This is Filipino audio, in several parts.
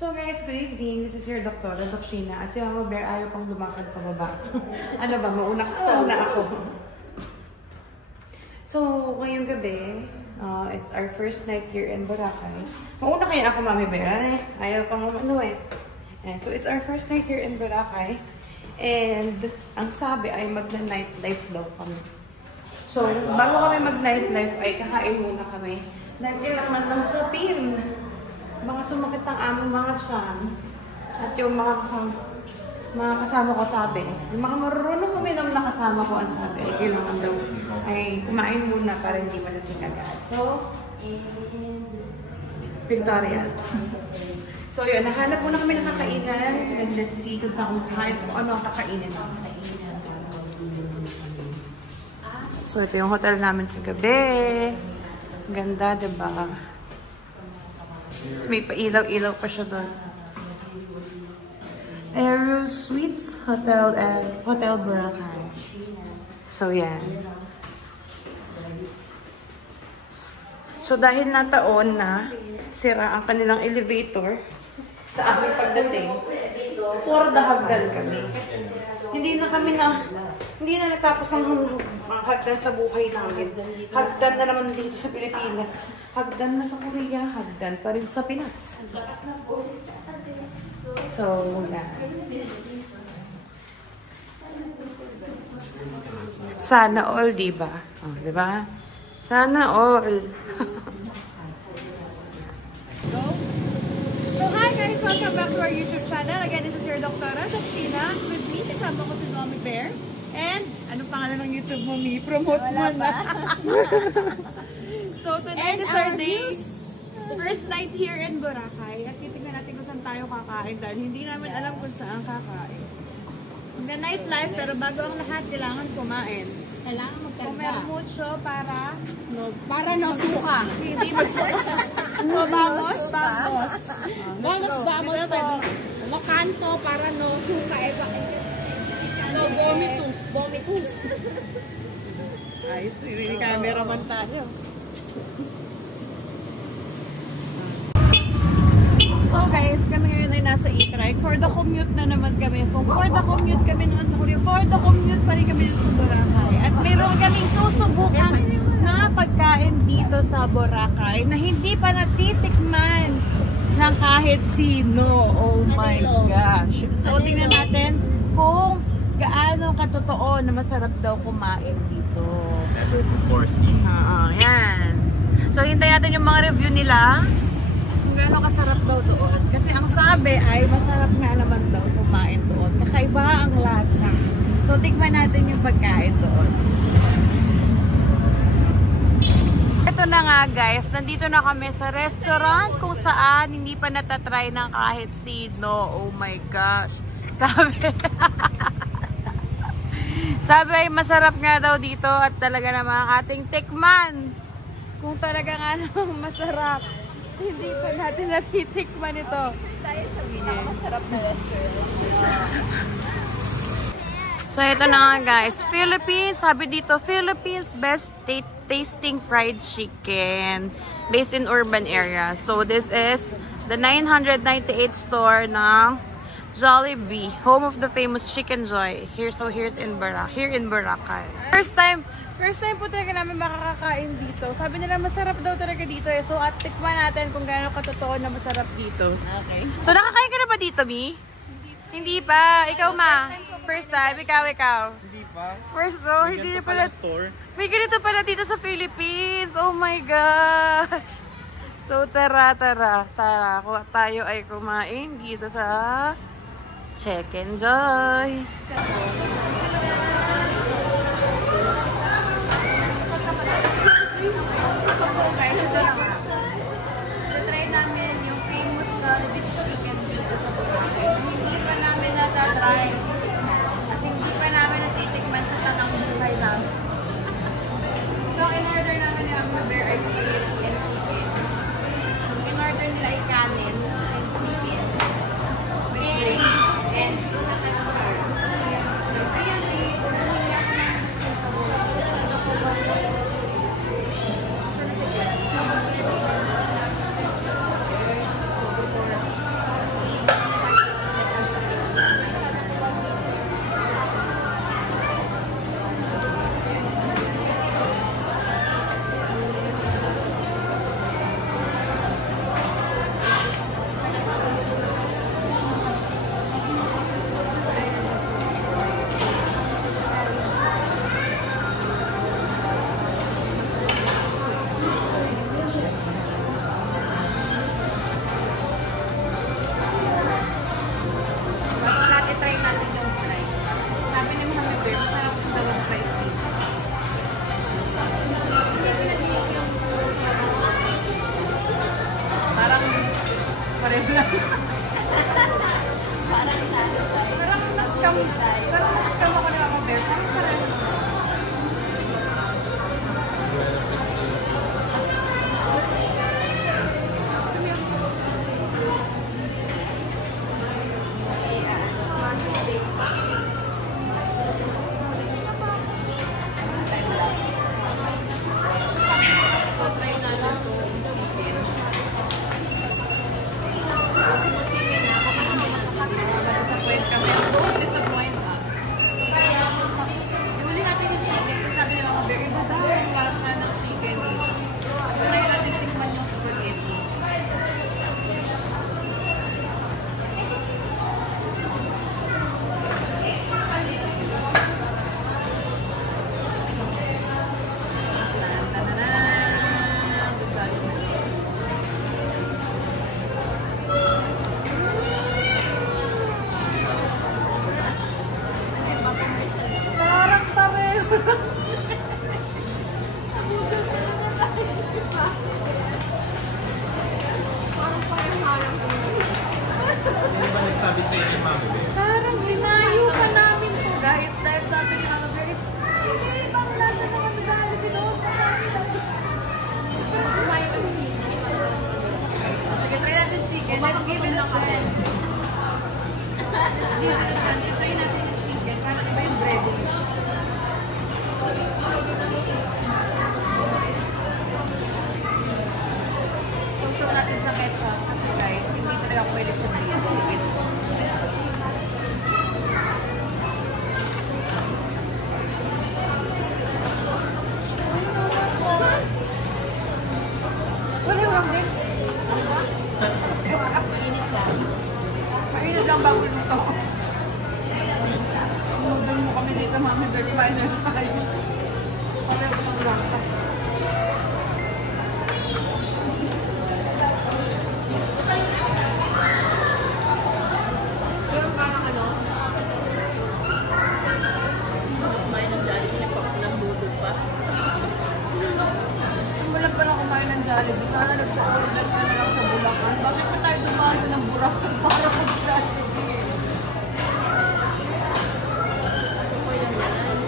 So guys, good evening. This is your Dr. Sheena. At si Mama Bear ayaw pang lumakad pababa. Ano ba? Mauna ako. So, ngayong gabi, it's our first night here in Boracay. Mauna kayo ako, Mami Bear. Ayaw pang And so, it's our first night here in Boracay. And ang sabi ay magna-nightlife daw kami. So, bago kami mag-nightlife ay kakain muna kami. Dahil kailangan ng sapin. Baka sumakit ang aming mga tiyan. At yung mga kasama ko sabi, yung mga marunong uminom na kasama ko ang sabi, ay kailangan daw ay kumain muna para hindi malasing agad. So, Victoria. So yun, nahanap muna kami ng kakainan. And let's see kung saan kung ano ang kakainin namin. So ito yung hotel namin sa gabi. Ganda, diba? Tapos may pailaw-ilaw pa siya doon. Aero Suites Hotel and Hotel Boracay. So, yan. So, dahil na taon na sira ang kanilang elevator sa aming pagdating, for the hagdan kami. Hindi na natapos ang hagdan sa buhay namin. Hagdan na naman dito sa Pilipinas. Hagdan na sa Korea. Hagdan pa rin sa Pinas. So, yeah. Sana all, diba? Oh, diba? Sana all. So, hi guys! Welcome back to our YouTube channel. Again, this is your Dr. Sheena. With me, kasama ko si Mommy Bear. And, anong pangalan ng YouTube mo, Mi? Promote mo na. So, tonight is our day. First night here in Boracay. At titignan natin kung saan tayo kakain. Dahil hindi namin alam kung saan kakain. The nightlife, pero bago ang lahat, kailangan kumain. Kailangan magkarga. Comer mucho para no suka. Hindi magsuka. So, vamos po. No canto para no suka. No vomitus. Ayos, hindi cameraman tayo. So guys, kami ngayon ay nasa e-trike. For the commute na naman kami. For the commute kami naman sa Korea. For the commute pa rin kami dito sa Boracay. At mayroon kaming susubukan na pagkain dito sa Boracay na hindi pa natitikman ng kahit sino. Oh my gosh. So tingnan natin kung gaano katotoo na masarap daw kumain dito. Never before seen. Yan. So hintayin natin yung mga review nila. Gano'ng kasarap daw doon. Kasi ang sabi ay masarap nga naman daw kumain doon. Kakaiba ang lasa. So, tikman natin yung pagkain doon. Ito na nga guys. Nandito na kami sa restaurant kung saan hindi pa natatry ng kahit sino. Oh my gosh. Sabi ay masarap nga daw dito at talaga namang ating tikman. Kung talaga nga namang masarap. Hindi pa natin natitikman ito. Tayo sa masarap na restaurant. So, ito na nga guys. Philippines. Sabi dito, Philippines best tasting fried chicken. Based in urban area. So, this is the 998 store ng Jollibee. Home of the famous Chicken Joy. Here in Boracay. First time po talaga namin makakakain dito. Sabi nila masarap daw talaga dito eh. So at tikman natin kung gaano katotoo na masarap dito. Okay. So nakakain ka na ba dito, Mi? Hindi pa. Ikaw, Ma? First time. Ikaw. Hindi pa. First, hindi pala. May ganito pala dito sa Philippines. Oh my gosh. So tara. Tayo ay kumain dito sa Chicken Joy. So guys, ito na nga. Try namin yung famous Jollibee chicken dito sa Boracay. Hindi pa namin natatry. At hindi pa namin natitikman sa tanang buhay namin. So, in-order namin yung mga bear ice cream and chicken. In-order nila ay kanin and chicken. With drinks and lang. Parang mas-scam ako ni Mama Bear. Parang Sabi sa inyo, Mami Bear. parang dinayo ka namin to, guys. Dahil sabi ni Mama Bear, hindi, ibang lasa na kami dahil dinoon pa sa amin. Parang kumain ng chicken. Okay, try natin chicken. Let's give it a shot. Try natin yung chicken. Parang iba yung breading. Susok natin sa ketchup. Kasi guys, hindi talaga pwede sa ketchup. Wala yung din. Mainit lang. Mainit lang bago nito. Umudol mo kami dito, Mami Bear. Finals tayo. Parang ito ang lasa. Pero parang ano? Kumain ng Jollibee, nagpakulang budog pa. Walang pala kumain ng Jollibee. Sana nagpa-order ka na lang sa Bulacan. Bakit pa tayo dumalo ng Bulacan para mag-Jollibee? Ito pa yan yan.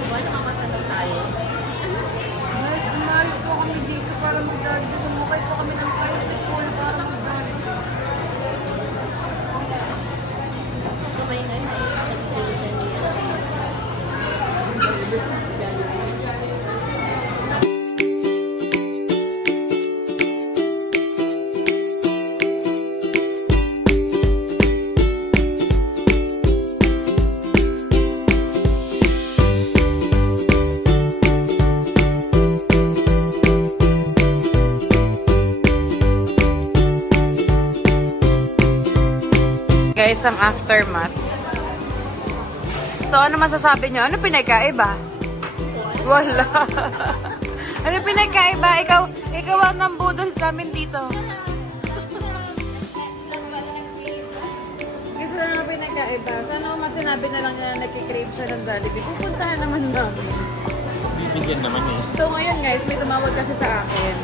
Diba nakamatanda tayo? Umarit po kami dito para mag-Jollibee. Sumakay pa kami ng tricycle para mag-Jollibee. Kumain na yun. Guys, ang aftermath. So, ano masasabi nyo? Ano pinagkaiba? Wala. Ano pinagkaiba? Ikaw ang nambudol sa amin dito. Kasi ano pinagkaiba? Sana masinabi na lang niya na nagkikrave siya ng Jollibee. Pupuntahan naman namin. Bibigyan naman eh. So, ngayon guys, may tumawag kasi sa akin.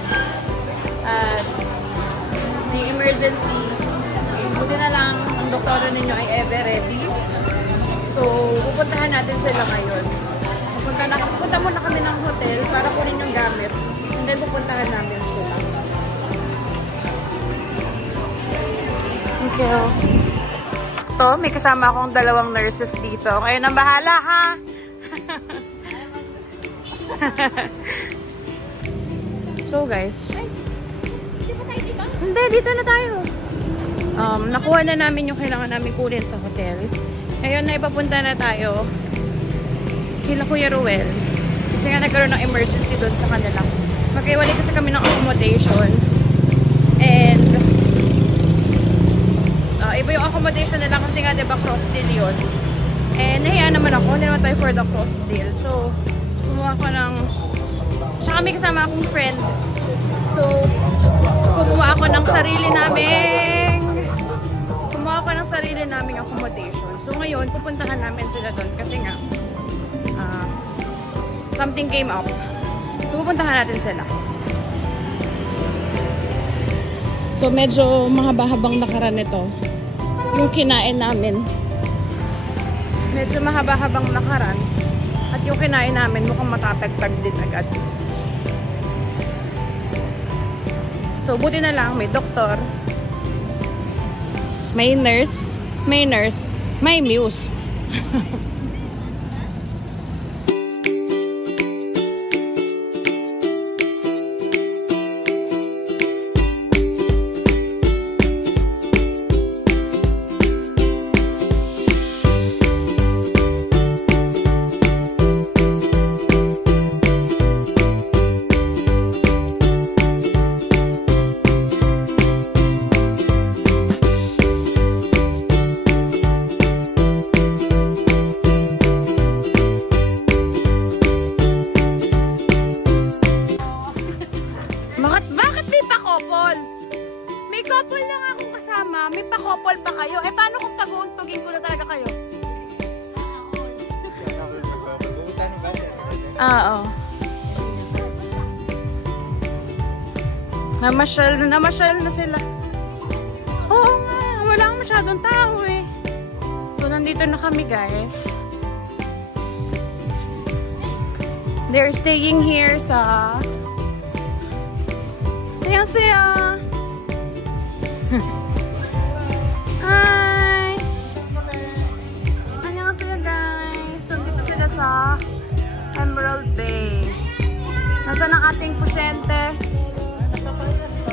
At may emergency. Buti na lang ang doktora ninyo ay ever ready. So, pupuntahan natin sila ngayon. Pupunta muna kami ng hotel para kunin yung gamit. And then pupuntahan namin sila. Okay. Ito, may kasama akong dalawang nurses dito. Kayo nang bahala, ha? So, guys. Hindi, dito na tayo. Nakuha na namin yung kailangan namin kunin sa hotel. Ngayon na ipapunta na tayo kila Kuya Ruel. Kasi nga nagkaroon ng emergency doon sa kanila. Magkaiwalay kasi kami ng accommodation. And iba yung accommodation nila kasi nga diba cross deal yun. And nahiyaan naman ako. Hindi naman tayo for the cross deal. So, kumuha ko ng tsaka may kasama akong friend. So, kumuha ako ng sarili naming accommodation. So ngayon, pupuntahan namin sila doon kasi nga something came up. So pupuntahan natin sila. So, medyo mahaba-habang lakaran ito. Yung kinain namin. Medyo mahaba-habang lakaran. At yung kinain namin, mukhang matatagtag din agad. So, buti na lang, may doktor. May nurse. May muse. Bakit may pa-couple? May couple lang akong kasama. May pa-couple pa kayo. Eh, paano kung pag-uuntugin ko na talaga kayo? Oo. Namasyal na sila. Oo nga. Wala akong masyadong tao eh. So, nandito na kami, guys. They're staying here sa... 안녕하세요. Hi. 안녕하세요, guys. So, dito sila sa Emerald Bay. Nasaan ang ating pasyente?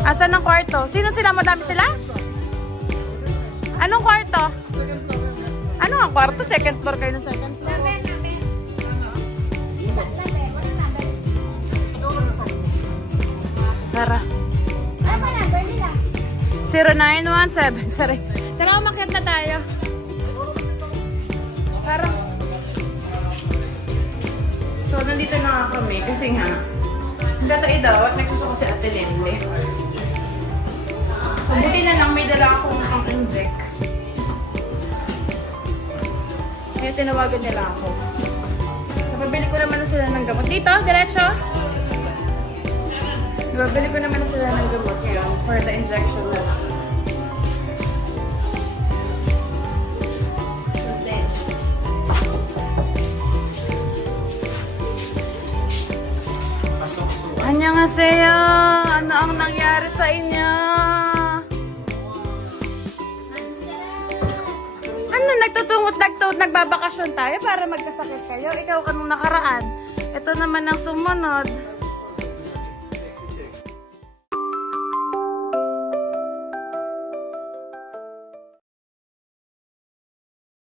Asan ang kwarto? Sino sila? Madami sila? Anong kwarto? Ano ang kwarto? Second floor kayo na second floor? Tara. 0917. Sorry. Tara, umakyat na tayo. Tara. So, nandito na kami kasi nga tatay daw at nagsusuko si Ate Lenle. So, buti na lang may dala akong pang-inject. Kaya tinawagan nila ako. Napabili ko naman na sila ng gamot. Dito, diretso. Napabili ko naman na sila ng gamot yun for the injection na lang. Annyeonghaseyo! Ano ang nangyari sa inyo? Ano, nagtutungot-nagtuot, nagbabakasyon tayo para magkasakit kayo? Ikaw kanong nakaraan. Ito naman ang sumunod.